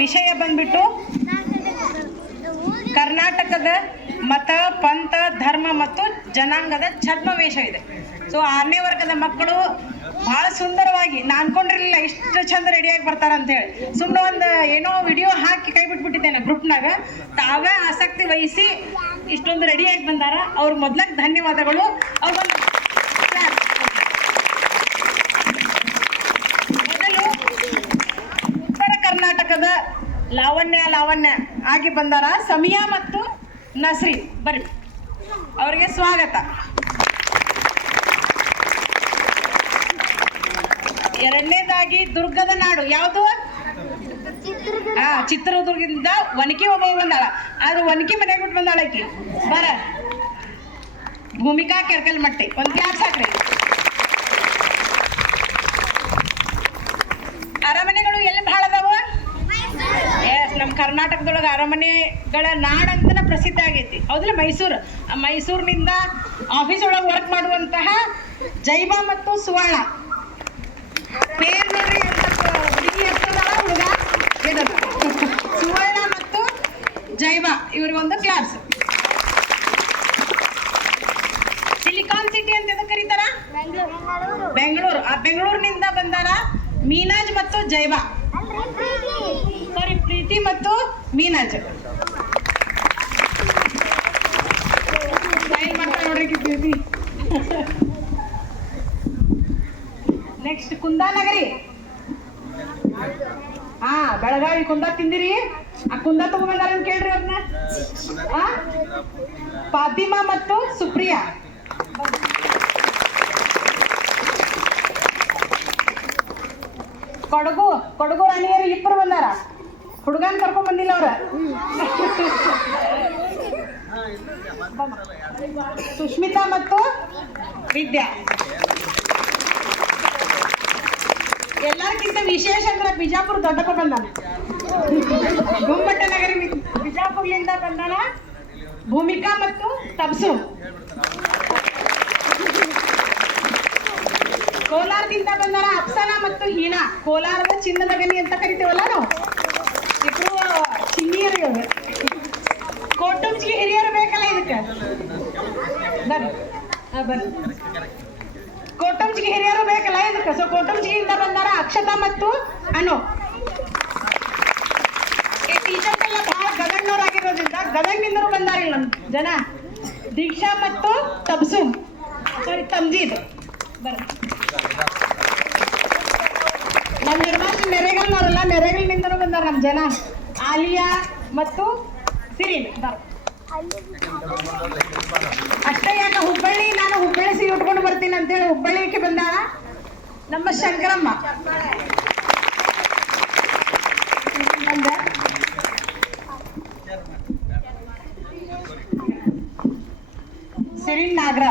ವಿಷಯ ಬಂದ್ಬಿಟ್ಟು ಕರ್ನಾಟಕದ ಮತ ಪಂಥ ಧರ್ಮ ಮತ್ತು ಜನಾಂಗದ ಛದ್ಮವೇಷ ಇದೆ. ಸೊ 6ನೇ ವರ್ಗದ ಮಕ್ಕಳು ಭಾಳ ಸುಂದರವಾಗಿ, ನಾ ಅನ್ಕೊಂಡಿರಲಿಲ್ಲ ಇಷ್ಟು ಚಂದ ರೆಡಿಯಾಗಿ ಬರ್ತಾರ ಅಂತೇಳಿ. ಸುಮ್ಮನೆ ಒಂದು ಏನೋ ವಿಡಿಯೋ ಹಾಕಿ ಕೈ ಬಿಟ್ಬಿಟ್ಟಿದ್ದೇನೆ ಗ್ರೂಪ್ನಾಗ. ತಾವೇ ಆಸಕ್ತಿ ವಹಿಸಿ ಇಷ್ಟೊಂದು ರೆಡಿಯಾಗಿ ಬಂದಾರ. ಅವ್ರ ಮೊದ್ಲಕ್ಕೆ ಧನ್ಯವಾದಗಳು. ಅವ್ರ ಮೊದಲು ಉತ್ತರ ಕರ್ನಾಟಕದ ಲಾವಣ್ಯ ಆಗಿ ಬಂದಾರ ಸಮಿಯಾ ಮತ್ತು ನಸ್ರೀನ್. ಬರ್ರಿ, ಅವರಿಗೆ ಸ್ವಾಗತ. ಎರಡನೇದಾಗಿ ದುರ್ಗದ ನಾಡು ಯಾವುದು? ಚಿತ್ರದುರ್ಗದಿಂದ ಒನಕಿ ಒಬ್ಬ ಬಂದಾಳ. ಆದ್ರೆ ಒನಕಿ ಮನೆಗೆ ಬಿಟ್ಟು ಬಂದಾಳ ಆಕಿ. ಬರ ಭೂಮಿಕಾ ಕೆರ್ಕಲ್ಮಟ್ಟಿ, ಒಂದು ಕ್ಲಾಸ್ ಹಾಕ್ರಿ. ಅರಮನೆಗಳು ಎಲ್ಲಿ ಭಾಳ ಅದಾವ? ಎಸ್, ನಮ್ಮ ಕರ್ನಾಟಕದೊಳಗೆ ಅರಮನೆಗಳ ನಾಡಂತನ ಪ್ರಸಿದ್ಧ ಆಗೈತಿ, ಹೌದಿಲ್ಲ? ಮೈಸೂರಿನಿಂದ ಆಫೀಸ್ ಒಳಗೆ ವರ್ಕ್ ಮಾಡುವಂತಹ ಜೈವ ಮತ್ತು ಸುವರ್ಣ ಪೇರ್ ನೋಡ್ರಿ, ಹುಡುಗಿ ಎಷ್ಟದಾಳ, ಹುಡುಗ ಏನದ? ಸುವರ್ಣ ಮತ್ತು ಜೈವ ಇವ್ರಿಗೊಂದು ಕ್ಲಾಸ್. ಸಿಲಿಕಾನ್ ಸಿಟಿ ಅಂತ ಎದಕ್ಕೆ ಕರೀತಾರ? ಬೆಂಗಳೂರು. ಆ ಬೆಂಗಳೂರಿನಿಂದ ಬಂದಾರ ಮೀನಾಜ್ ಮತ್ತು ಜೈವ. ಸಾರಿ, ಪ್ರೀತಿ ಮತ್ತು ಮೀನಾಜ್. ಸ್ಮೈಲ್ ಮಾಡ್ತಾ ನೋಡ್ರಿ ಪ್ರೀತಿ. ನೆಕ್ಸ್ಟ್ ಕುಂದಾನಗರಿ. ಬೆಳಗಾವಿ ಕುಂದ ತಿಂದಿರಿ? ಆ ಕುಂದ ತಗೊಂಡ್ಬಂದಾರ ಕೇಳ್ರಿ ಅವ್ರನ್ನ. ಫಾತಿಮಾ ಮತ್ತು ಸುಪ್ರಿಯಾ. ಕೊಡಗು ರಾಣಿಯರು ಇಬ್ಬರು ಬಂದಾರ. ಹುಡುಗನ್ ಕರ್ಕೊಂಡ್ ಬಂದಿಲ್ಲ ಅವ್ರ. ಸುಷ್ಮಿತಾ ಮತ್ತು ವಿದ್ಯಾ. ಎಲ್ಲರಿಗಿಂತ ವಿಶೇಷ ಅಂದ್ರೆ ಬಿಜಾಪುರ ದೊಡ್ಡಪ್ಪ ಬಂದಾನ. ಗುಮ್ಮಟ ನಗರಿ ಬಿಜಾಪುರ್ಲಿಂದ ಬಂದಾನ ಭೂಮಿಕಾ ಮತ್ತು ತಬ್ಸು. ಕೋಲಾರದಿಂದ ಬಂದಾರ ಅಪ್ಸನಾ ಮತ್ತು ಹೀನಾ. ಕೋಲಾರದ ಚಿನ್ನದ ಗಣಿ ಅಂತ ಕರಿತೀವಲ್ಲ ನಾವು, ಇಬ್ರು ಚಿನ್ನಿಯರು ಇವ್ರು. ಕೋಟುಂಜಿಗೆ ಹಿರಿಯರು ಬೇಕಲ್ಲ ಇದಕ್ಕೆ. ಬರ್ರಿ, ಕೋಟಂಜಿಗೆ ಹಿರಿಯರು ಬೇಕಲ್ಲ ಇದಕ್ಕೆ. ಸೊ ಕೋಟಂಜಿಗೆಯಿಂದ ಬಂದಾರ ಅಕ್ಷತಾ ಮತ್ತು ಅನು. ಈ ಟೀಚರ್ಸ್ ಎಲ್ಲ ಬಹಳ ಗದಗ್ನವರಾಗಿರೋದ್ರಿಂದ ಗದಗ್ನಿಂದನೂ ಬಂದಾರಿಲ್ಲ ನಮ್ಮ ಜನ. ದೀಕ್ಷಾ ಮತ್ತು ತಬ್ಸುಮ್, ಸಾರಿ ತಮ್ಜೀದ್. ಬರ್ರಿ, ನಮ್ಮ ನಿರ್ಮಾಣ ನೆರೆಗಲ್ನವರಲ್ಲ, ನೆರೆಗಲ್ನಿಂದನೂ ಬಂದಾರ ನಮ್ಮ ಜನ. ಆಲಿಯಾ ಮತ್ತು ಸಿರಿನ್. ಬರ್ ಅಷ್ಟೇ ಯಾಕೆ ಹುಬ್ಬಳ್ಳಿ, ನಾನು ಹುಬ್ಬಳ್ಳಿ ಸೀರೆ ಉಟ್ಕೊಂಡು ಬರ್ತೀನಿ ಅಂತೇಳಿ ಹುಬ್ಬಳ್ಳಿಗೆ ಬಂದಾಳ ನಮ್ಮ ಶಂಕರಮ್ಮ. ಸಿರಿನ್ ನಾಗರ.